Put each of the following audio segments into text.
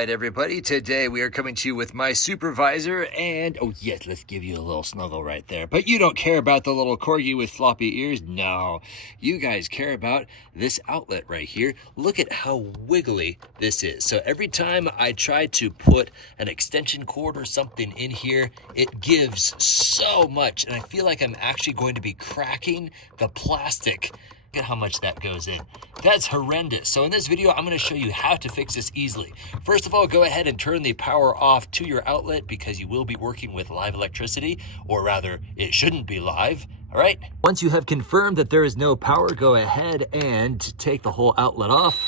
right, everybody. Today we are coming to you with my supervisor and, oh yes, let's give you a little snuggle right there. But you don't care about the little corgi with floppy ears. No, you guys care about this outlet right here. Look at how wiggly this is. So every time I try to put an extension cord or something in here, it gives so much. And I feel like I'm actually going to be cracking the plastic. Look at how much that goes in. That's horrendous. So in this video, I'm going to show you how to fix this easily. First of all, go ahead and turn the power off to your outlet because you will be working with live electricity, or rather, it shouldn't be live. All right. Once you have confirmed that there is no power, go ahead and take the whole outlet off.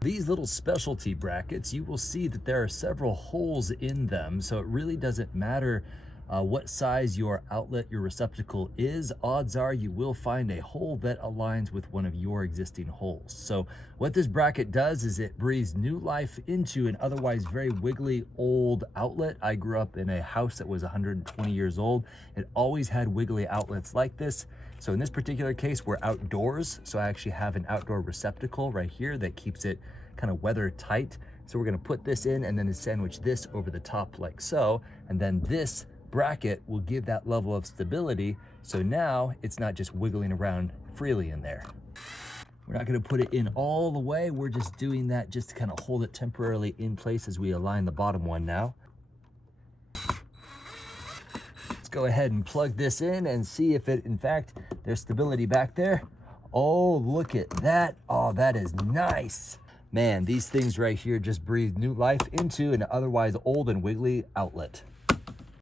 These little specialty brackets, you will see that there are several holes in them, so it really doesn't matter what size your outlet, your receptacle is. Odds are you will find a hole that aligns with one of your existing holes. So what this bracket does is it breathes new life into an otherwise very wiggly old outlet. I grew up in a house that was 120 years old. It always had wiggly outlets like this. So in this particular case, we're outdoors. So I actually have an outdoor receptacle right here that keeps it kind of weather tight. So we're gonna put this in and then sandwich this over the top like so. And then this bracket will give that level of stability. So now it's not just wiggling around freely in there. We're not going to put it in all the way. We're just doing that just to kind of hold it temporarily in place as we align the bottom one now. Let's go ahead and plug this in and see if it, in fact, there's stability back there. Oh, look at that. Oh, that is nice. Man, these things right here just breathe new life into an otherwise old and wiggly outlet.